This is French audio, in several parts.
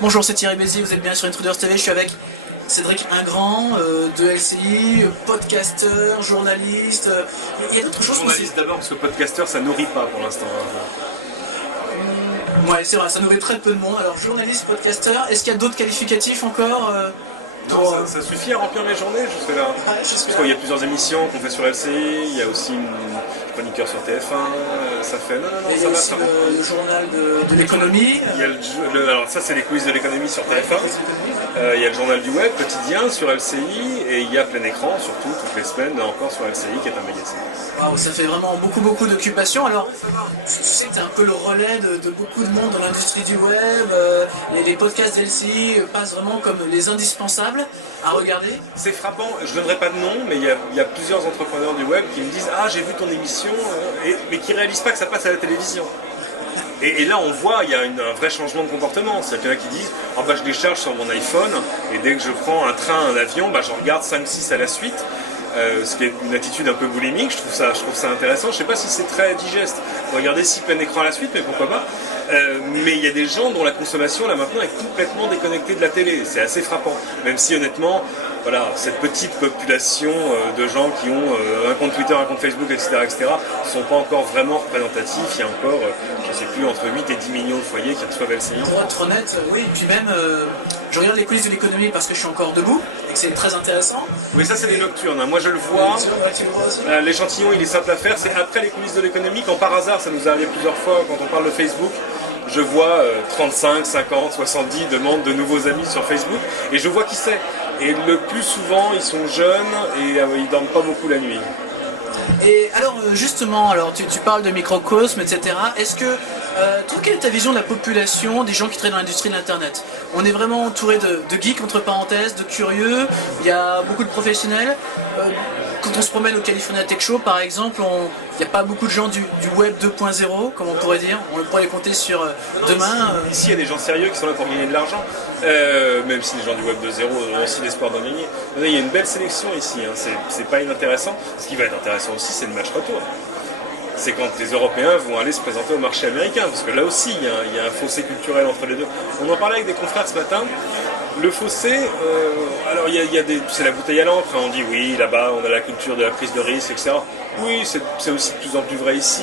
Bonjour, c'est Thierry Bézier, vous êtes bien sur Intruders TV, je suis avec Cédric Ingrand de LCI, podcasteur, journaliste, il y a d'autres choses. Journaliste d'abord parce que podcasteur ça nourrit pas pour l'instant. Ouais, c'est vrai, ça nourrit très peu de monde. Alors journaliste, podcasteur, est-ce qu'il y a d'autres qualificatifs encore Non, ça suffit à remplir mes journées jusque là. Ouais, Parce qu'il y a plusieurs émissions qu'on fait sur LCI, il y a aussi une chroniqueur sur TF1, ça fait... Non, et il y a ça va, aussi ça va. le journal de l'économie. Il y a alors ça c'est les quiz de l'économie sur TF1. Il y a le journal du web quotidien sur LCI et il y a Plein Écran surtout toutes les semaines encore sur LCI qui est un magazine. Waouh, ça fait vraiment beaucoup d'occupations. Alors, tu sais que tu es un peu le relais de beaucoup de monde dans l'industrie du web. Les podcasts d'LCI passent vraiment comme les indispensables à regarder. C'est frappant, je ne donnerai pas de nom, mais il y a plusieurs entrepreneurs du web qui me disent « Ah, j'ai vu ton émission mais qui ne réalisent pas que ça passe à la télévision. Et là, on voit, il y a un vrai changement de comportement. C'est-à-dire qu'il y en a qui disent « Ah bah je les charge sur mon iPhone, et dès que je prends un train, un avion, bah, j'en regarde 5-6 à la suite. » Ce qui est une attitude un peu boulimique, je trouve ça intéressant. Je ne sais pas si c'est très digeste. Regardez si Plein Écran à la suite, mais pourquoi pas. Mais il y a des gens dont la consommation là maintenant est complètement déconnectée de la télé. C'est assez frappant. Même si honnêtement, voilà, cette petite population de gens qui ont un compte Twitter, un compte Facebook, etc., ne sont pas encore vraiment représentatifs. Il y a encore, je ne sais plus, entre 8 et 10 millions de foyers qui reçoivent LCI. Pour être honnête, oui, et puis même, je regarde les coulisses de l'économie parce que je suis encore debout et que c'est très intéressant. Oui, ça c'est des nocturnes. Moi je le vois. Tu le vois aussi. L'échantillon il est simple à faire. C'est après les coulisses de l'économie. Quand par hasard, ça nous est arrivé plusieurs fois quand on parle de Facebook. Je vois 35, 50, 70 demandes de nouveaux amis sur Facebook et je vois qui c'est. Et le plus souvent, ils sont jeunes et ils dorment pas beaucoup la nuit. Et alors justement, tu parles de microcosme, etc. Est-ce que, toi, quelle est ta vision de la population des gens qui travaillent dans l'industrie de l'Internet? On est vraiment entouré de geeks, entre parenthèses, de curieux, il y a beaucoup de professionnels. Quand on se promène au California Tech Show, par exemple, il n'y a pas beaucoup de gens du web 2.0, comme on pourrait dire. On pourrait les compter sur deux mains. Ici, il y a des gens sérieux qui sont là pour gagner de l'argent, même si les gens du web 2.0 ont aussi l'espoir d'en gagner. Il y a une belle sélection ici, hein. C'est pas inintéressant. Ce qui va être intéressant aussi, c'est le match retour. C'est quand les Européens vont aller se présenter au marché américain, parce que là aussi, il y a un fossé culturel entre les deux. On en parlait avec des confrères ce matin. Le fossé, alors c'est la bouteille à l'encre, on dit oui, là-bas on a la culture de la prise de risque, etc. Oui, c'est aussi de plus en plus vrai ici.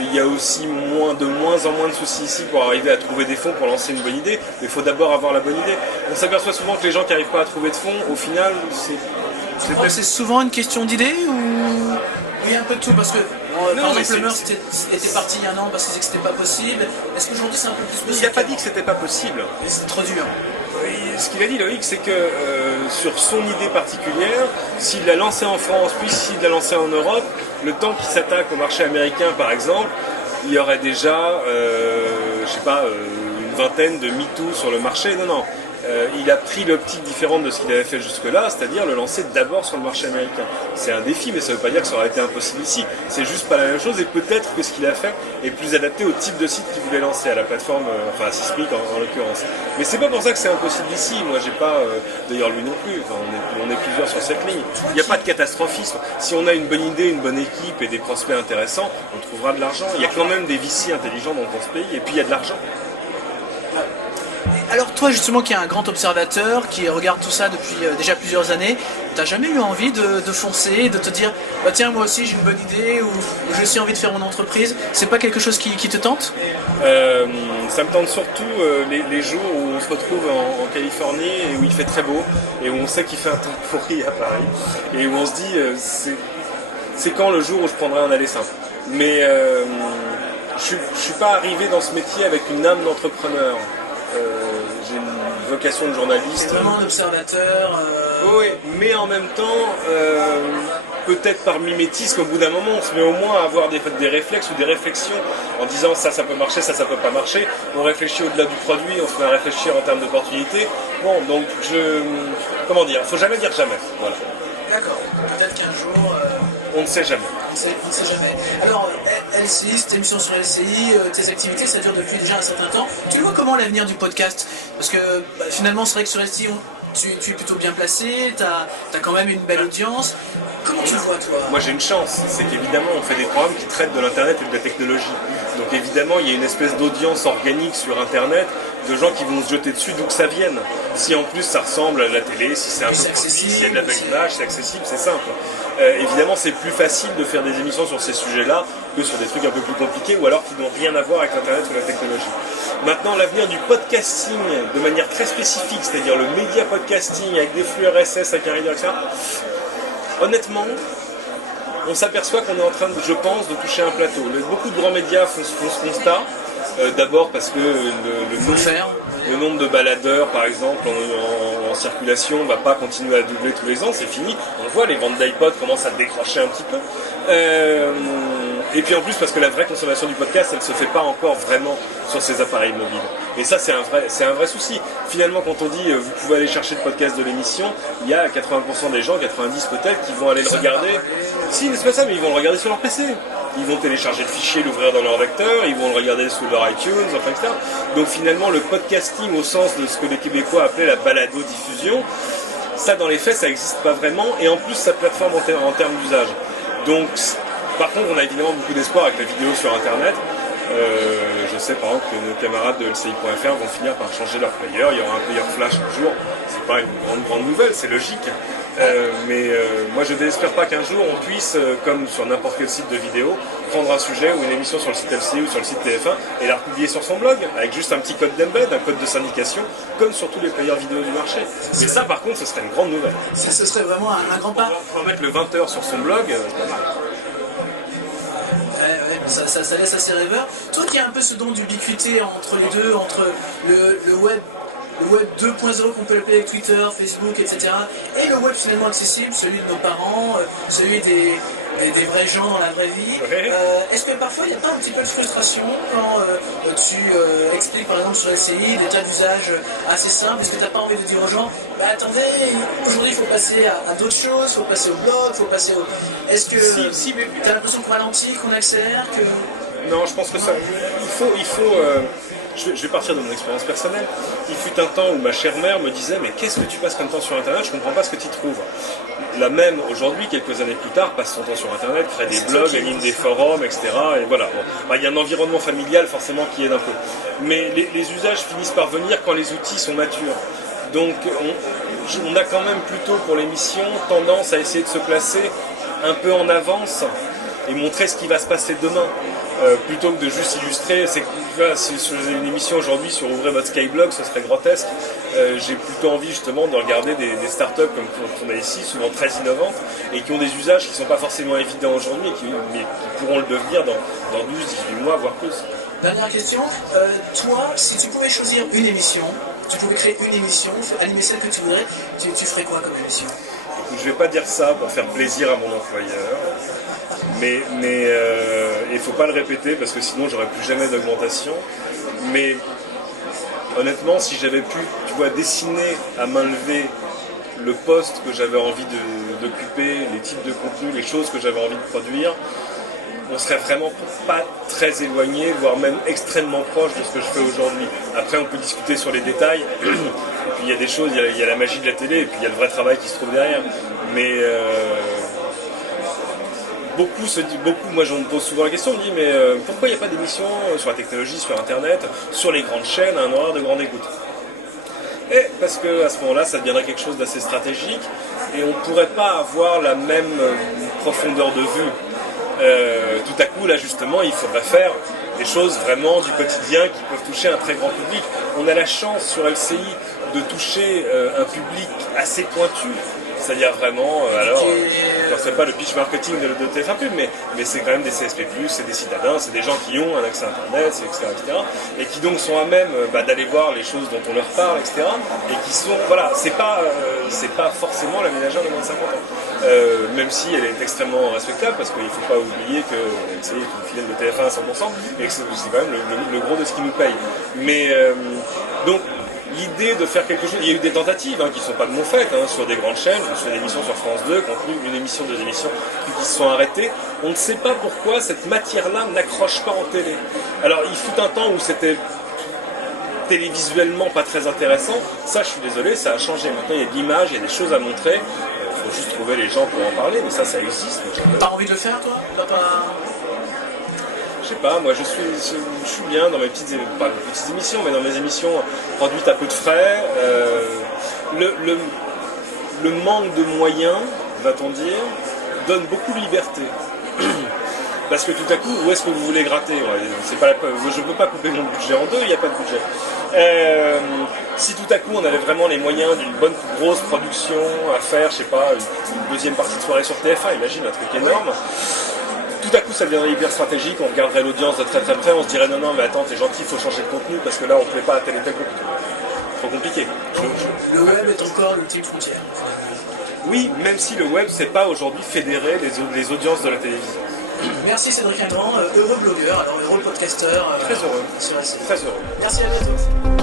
Il y a aussi de moins en moins de soucis ici pour arriver à trouver des fonds pour lancer une bonne idée, mais il faut d'abord avoir la bonne idée. On s'aperçoit souvent que les gens qui n'arrivent pas à trouver de fonds, au final, c'est souvent une question d'idée ou... Oui, un peu de tout, parce que par exemple, le Meurthe était parti il y a un an parce qu'il disait que c'était pas possible. Est-ce qu'aujourd'hui c'est un peu plus possible? Il n'a pas dit que c'était pas possible. Mais c'est trop dur. Ce qu'il a dit, Loïc, c'est que sur son idée particulière, s'il l'a lancé en France, puis s'il l'a lancé en Europe, le temps qu'il s'attaque au marché américain, par exemple, il y aurait déjà, je sais pas, une vingtaine de MeToo sur le marché. Non. Il a pris l'optique différente de ce qu'il avait fait jusque-là, c'est-à-dire le lancer d'abord sur le marché américain. C'est un défi, mais ça ne veut pas dire que ça aurait été impossible ici. C'est juste pas la même chose, et peut-être que ce qu'il a fait est plus adapté au type de site qu'il voulait lancer, à la plateforme, enfin à Sysmic en l'occurrence. Mais c'est pas pour ça que c'est impossible ici. Moi, j'ai pas, d'ailleurs lui non plus. Enfin, on est plusieurs sur cette ligne. Il n'y a pas de catastrophisme. Si on a une bonne idée, une bonne équipe et des prospects intéressants, on trouvera de l'argent. Il y a quand même des VC intelligents dans ce pays, et puis il y a de l'argent. Alors toi justement qui es un grand observateur, qui regarde tout ça depuis déjà plusieurs années, t'as jamais eu envie de foncer, de te dire bah tiens moi aussi j'ai une bonne idée ou j'ai aussi envie de faire mon entreprise? C'est pas quelque chose qui te tente? Ça me tente surtout les jours où on se retrouve en Californie et où il fait très beau et où on sait qu'il fait un temps pourri à Paris et où on se dit c'est quand le jour où je prendrai un aller simple. Mais je suis pas arrivé dans ce métier avec une âme d'entrepreneur. J'ai une vocation de journaliste. C'est vraiment un observateur. Oui, mais en même temps, peut-être par mimétisme, au bout d'un moment, on se met au moins à avoir des réflexes ou des réflexions en disant ça peut marcher, ça peut pas marcher. On réfléchit au-delà du produit, on se met à réfléchir en termes d'opportunités. Bon, donc comment dire, faut jamais dire jamais. Voilà. D'accord. Peut-être qu'un jour. On ne sait jamais. On ne sait jamais. Alors, LCI, tes émissions sur LCI, tes activités, ça dure depuis déjà un certain temps. Tu vois comment l'avenir du podcast? Parce que finalement, c'est vrai que sur LCI, tu es plutôt bien placé, tu as quand même une belle audience. Comment tu le vois, toi? Moi j'ai une chance, c'est qu'évidemment on fait des programmes qui traitent de l'internet et de la technologie. Donc évidemment il y a une espèce d'audience organique sur internet de gens qui vont se jeter dessus d'où que ça vienne. Si en plus ça ressemble à la télé, si c'est un peu accessible, s'il y a de la belle image, c'est accessible, c'est simple. Évidemment c'est plus facile de faire des émissions sur ces sujets-là que sur des trucs un peu plus compliqués ou alors qui n'ont rien à voir avec l'internet ou la technologie. Maintenant l'avenir du podcasting de manière très spécifique, c'est-à-dire le média podcasting avec des flux RSS, avec un reader, etc. Honnêtement, on s'aperçoit qu'on est en train, je pense, de toucher un plateau. Beaucoup de grands médias font ce constat. D'abord parce que le nombre de baladeurs, par exemple, en circulation ne va pas continuer à doubler tous les ans, c'est fini. On voit, les ventes d'iPod commencent à décrocher un petit peu. Et puis en plus parce que la vraie consommation du podcast, elle ne se fait pas encore vraiment sur ces appareils mobiles. Et ça, c'est un vrai souci. Finalement, quand on dit vous pouvez aller chercher le podcast de l'émission, il y a 80% des gens, 90 peut-être, qui vont aller le regarder. Si, c'est pas ça, mais ils vont le regarder sur leur PC. Ils vont télécharger le fichier, l'ouvrir dans leur lecteur, ils vont le regarder sous leur iTunes, enfin, etc. Donc finalement, le podcasting au sens de ce que les Québécois appelaient la balado-diffusion, ça dans les faits, ça n'existe pas vraiment, et en plus, ça plateforme en termes d'usage. Donc, par contre, on a évidemment beaucoup d'espoir avec la vidéo sur Internet. Je sais par exemple que nos camarades de LCI.fr vont finir par changer leur player, il y aura un player flash un jour, c'est pas une grande nouvelle, c'est logique. Mais moi je n'espère pas qu'un jour on puisse, comme sur n'importe quel site de vidéo, prendre un sujet ou une émission sur le site LCI ou sur le site TF1 et la republier sur son blog, avec juste un petit code d'embed, un code de syndication, comme sur tous les players vidéo du marché. Mais ça par contre ce serait une grande nouvelle. Ce serait vraiment un grand pas. Pour mettre le 20h sur son blog, ça laisse assez rêveur. Toi qui as un peu ce don d'ubiquité entre les deux, entre le web 2.0 qu'on peut appeler avec Twitter, Facebook, etc. et le web finalement accessible, celui de nos parents, celui des vrais gens dans la vraie vie. Ouais. Est-ce que parfois il n'y a pas un petit peu de frustration quand tu expliques par exemple sur LCI des tas d'usages assez simples? Est-ce que tu n'as pas envie de dire aux gens bah, attendez, aujourd'hui il faut passer à d'autres choses, il faut passer au blog, il faut passer au... Est-ce que tu as l'impression qu'on ralentit, qu'on accélère que... Non, je pense que ça... Il faut je vais partir de mon expérience personnelle. Il fut un temps où ma chère mère me disait « Mais qu'est-ce que tu passes comme temps sur Internet? Je ne comprends pas ce que tu trouves. » La même, aujourd'hui, quelques années plus tard, passe son temps sur Internet, crée des blogs, anime des forums, etc. Et voilà. Bon. Bah, il y a un environnement familial forcément qui aide un peu. Mais les usages finissent par venir quand les outils sont matures. Donc on a quand même plutôt pour l'émission tendance à essayer de se placer un peu en avance et montrer ce qui va se passer demain. Plutôt que de juste illustrer, si je faisais une émission aujourd'hui sur ouvrir votre Skyblog, ce serait grotesque. J'ai plutôt envie justement de regarder des startups comme on a ici, souvent très innovantes, et qui ont des usages qui ne sont pas forcément évidents aujourd'hui, mais qui pourront le devenir dans 12, 18 mois, voire plus. Dernière question, toi, si tu pouvais choisir une émission, tu pouvais créer une émission, animer celle que tu voudrais, tu ferais quoi comme émission? Écoute, je ne vais pas dire ça pour faire plaisir à mon employeur. Mais il ne faut pas le répéter parce que sinon j'aurais plus jamais d'augmentation. Mais honnêtement, si j'avais pu, tu vois, dessiner à main levée le poste que j'avais envie d'occuper, les types de contenus, les choses que j'avais envie de produire, on serait vraiment pas très éloigné, voire même extrêmement proche de ce que je fais aujourd'hui. Après, on peut discuter sur les détails. Et puis il y a des choses, il y a la magie de la télé, et puis il y a le vrai travail qui se trouve derrière. Mais moi je me pose souvent la question, je me dis mais pourquoi il n'y a pas d'émission sur la technologie, sur Internet, sur les grandes chaînes, à un horaire de grande écoute? Et parce qu'à ce moment-là, ça deviendrait quelque chose d'assez stratégique et on ne pourrait pas avoir la même profondeur de vue. Tout à coup, là justement, il faudrait faire des choses vraiment du quotidien qui peuvent toucher un très grand public. On a la chance sur LCI de toucher un public assez pointu. C'est-à-dire vraiment, je ne ferai pas le pitch marketing de TF1 Pub, mais c'est quand même des CSP+, c'est des citadins, c'est des gens qui ont un accès à Internet, etc., et qui donc sont à même d'aller voir les choses dont on leur parle, etc., et qui sont, voilà, c'est pas forcément la ménagère de moins de 50 ans. Même si elle est extrêmement respectable, parce qu'il ne faut pas oublier que c'est une filiale de TF1 à 100%, et que c'est quand même le gros de ce qui nous paye. Mais donc, l'idée de faire quelque chose, il y a eu des tentatives qui ne sont pas de mon fait, sur des grandes chaînes, je fais des émissions sur France 2, contenu, une émission, deux émissions qui se sont arrêtées. On ne sait pas pourquoi cette matière-là n'accroche pas en télé. Alors il fut un temps où c'était télévisuellement pas très intéressant, ça je suis désolé, ça a changé. Maintenant il y a de l'image, il y a des choses à montrer. faut juste trouver les gens pour en parler, mais ça existe. T'as envie de le faire, toi? T'as pas... Je sais pas, moi je suis bien dans mes pas mes petites émissions, mais dans mes émissions produites à peu de frais. Le manque de moyens, va-t-on dire, donne beaucoup de liberté. Parce que tout à coup, où est-ce que vous voulez gratter? Je ne peux pas couper mon budget en deux, il n'y a pas de budget. Si tout à coup on avait vraiment les moyens d'une bonne grosse production à faire, je sais pas, une deuxième partie de soirée sur TF1, imagine un truc énorme. Tout à coup ça deviendrait hyper stratégique, on regarderait l'audience de très très près, on se dirait non mais attends t'es gentil, il faut changer de contenu parce que là on ne plaît pas à tel et tel groupe. Trop compliqué. Le web est encore l'ultime frontière. Oui, même si le web ne sait pas aujourd'hui fédérer les audiences de la télévision. Merci Cédric Ingrand, heureux blogueur, alors heureux podcasteur. Très heureux. Sur la scène. Très heureux. Merci, à bientôt.